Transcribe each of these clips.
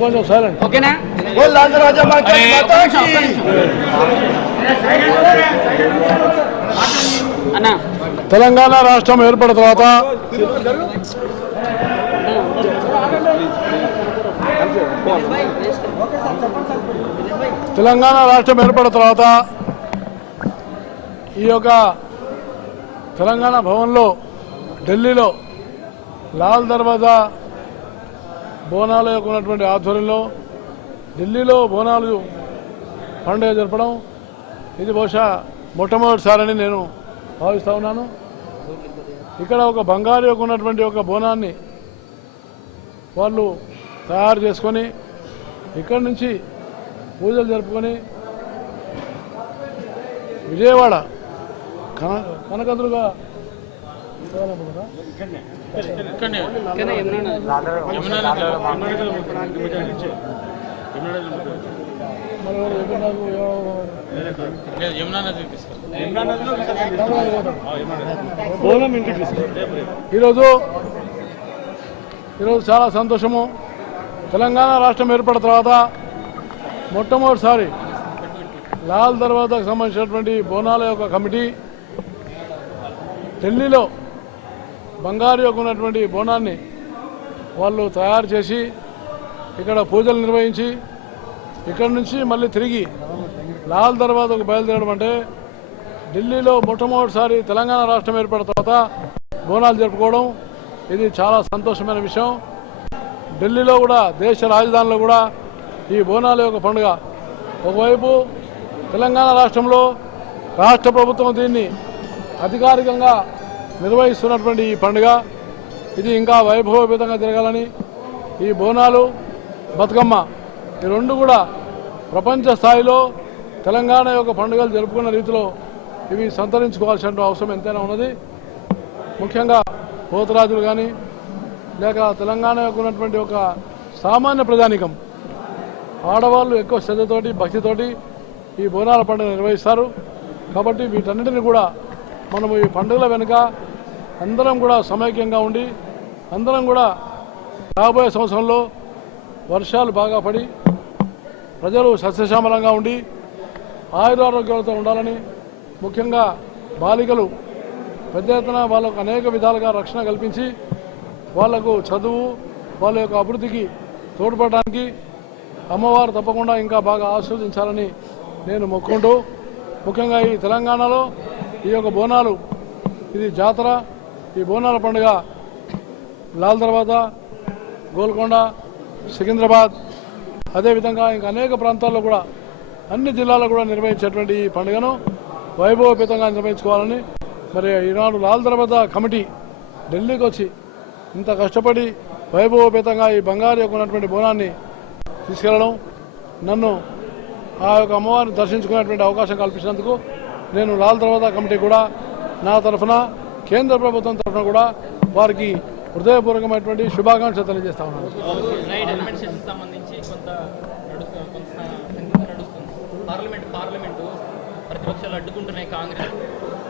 కొంచెం సైలెంట్ ఓకేనా. తెలంగాణ రాష్ట్రం ఏర్పడిన తర్వాత ఈ యొక్క తెలంగాణ భవన్లో ఢిల్లీలో లాల్ దర్వాజా బోనాల యొక్క ఉన్నటువంటి ఆధ్వర్యంలో ఢిల్లీలో బోనాలు పండుగ జరపడం ఇది బహుశా మొట్టమొదటిసారని నేను భావిస్తూ ఉన్నాను. ఇక్కడ ఒక బంగారు యొక్క ఉన్నటువంటి ఒక బోనాన్ని వాళ్ళు తయారు చేసుకొని ఇక్కడి నుంచి పూజలు జరుపుకొని విజయవాడ కనకదుర్గా ఈరోజు చాలా సంతోషము. తెలంగాణ రాష్ట్రం ఏర్పడిన తర్వాత మొట్టమొదటిసారి లాల్ దర్వాజాకు సంబంధించినటువంటి బోనాల యొక్క కమిటీ ఢిల్లీలో బంగారు యొక్క ఉన్నటువంటి బోనాన్ని వాళ్ళు తయారు చేసి ఇక్కడ పూజలు నిర్వహించి ఇక్కడి నుంచి మళ్ళీ తిరిగి లాల్ దర్వాజాకు బయలుదేరడం అంటే ఢిల్లీలో మొట్టమొదటిసారి తెలంగాణ రాష్ట్రం ఏర్పడిన తర్వాత బోనాలు జరుపుకోవడం ఇది చాలా సంతోషమైన విషయం. ఢిల్లీలో కూడా దేశ రాజధానిలో కూడా ఈ బోనాల యొక్క పండుగ ఒకవైపు తెలంగాణ రాష్ట్రంలో రాష్ట్ర ప్రభుత్వం దీన్ని అధికారికంగా నిర్వహిస్తున్నటువంటి ఈ పండుగ ఇది ఇంకా వైభవపేతంగా జరగాలని ఈ బోనాలు బతుకమ్మ ఈ రెండు కూడా ప్రపంచ స్థాయిలో తెలంగాణ యొక్క పండుగలు జరుపుకున్న రీతిలో ఇవి సంతరించుకోవాల్సిన అవసరం ఎంతైనా ఉన్నది. ముఖ్యంగా పోతరాజులు కానీ లేక తెలంగాణ యొక్క ఉన్నటువంటి ఒక సామాన్య ప్రజానికం ఆడవాళ్ళు ఎక్కువ శ్రద్ధతోటి భక్తితోటి ఈ బోనాల పండుగ నిర్వహిస్తారు. కాబట్టి వీటన్నిటిని కూడా మనము ఈ పండుగల వెనుక అందరం కూడా సమైక్యంగా ఉండి అందరం కూడా రాబోయే సంవత్సరంలో వర్షాలు బాగా పడి ప్రజలు సస్యశ్యామలంగా ఉండి ఆయురారోగ్యాలతో ఉండాలని ముఖ్యంగా బాలికలు పెద్ద ఎత్తున వాళ్ళకు అనేక విధాలుగా రక్షణ కల్పించి వాళ్లకు చదువు వాళ్ళ యొక్క అభివృద్ధికి తోడ్పడడానికి అమ్మవారు తప్పకుండా ఇంకా బాగా ఆస్వాదించాలని నేను మొక్కుంటూ ముఖ్యంగా ఈ తెలంగాణలో ఈ యొక్క బోనాలు ఇది జాతర. ఈ బోనాల పండుగ లాల్ దర్వాజా, గోల్కొండ, సికింద్రాబాద్ అదేవిధంగా ఇంకా అనేక ప్రాంతాల్లో కూడా అన్ని జిల్లాల్లో కూడా నిర్వహించేటువంటి ఈ పండుగను వైభవపేతంగా నిర్వహించుకోవాలని మరి ఈనాడు లాల్ దర్వాజా కమిటీ ఢిల్లీకి వచ్చి ఇంత కష్టపడి వైభవపేతంగా ఈ బంగారు యొక్క ఉన్నటువంటి బోనాన్ని తీసుకెళ్లడం నన్ను ఆ యొక్క అమ్మవారిని దర్శించుకునేటువంటి అవకాశం కల్పించినందుకు నేను లాల్ దర్వాజా కమిటీ కూడా నా తరఫున కేంద్ర ప్రభుత్వం తరఫున కూడా వారికి హృదయపూర్వకమైనటువంటి శుభాకాంక్షలు తెలియజేస్తా ఉన్నాను.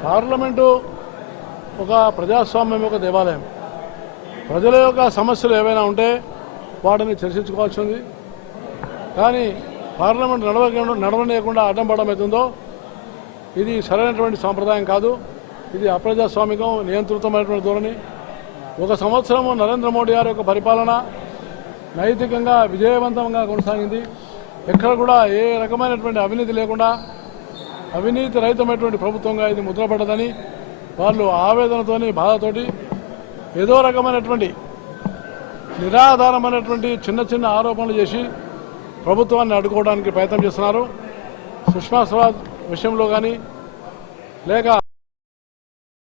పార్లమెంటు ఒక ప్రజాస్వామ్యం యొక్క దేవాలయం. ప్రజల యొక్క సమస్యలు ఏవైనా ఉంటే వాటిని చర్చించుకోవాల్సింది. కానీ పార్లమెంట్ నడవనీయకుండా అడ్డం పడడం అవుతుందో ఇది సరైనటువంటి సాంప్రదాయం కాదు. ఇది అప్రజాస్వామికం, నియంత్రితమైనటువంటి ధోరణి. ఒక సంవత్సరము నరేంద్ర మోడీ గారి యొక్క పరిపాలన నైతికంగా విజయవంతంగా కొనసాగింది. ఎక్కడ కూడా ఏ రకమైనటువంటి అవినీతి లేకుండా అవినీతి రహితమైనటువంటి ప్రభుత్వంగా ఇది ముద్రపడ్డదని వాళ్ళు ఆవేదనతోని బాధతోటి ఏదో రకమైనటువంటి నిరాధారమైనటువంటి చిన్న చిన్న ఆరోపణలు చేసి ప్రభుత్వాన్ని అడ్డుకోవడానికి ప్రయత్నం చేస్తున్నారు. సుష్మా స్వరాజ్ విషయంలో కానీ లేక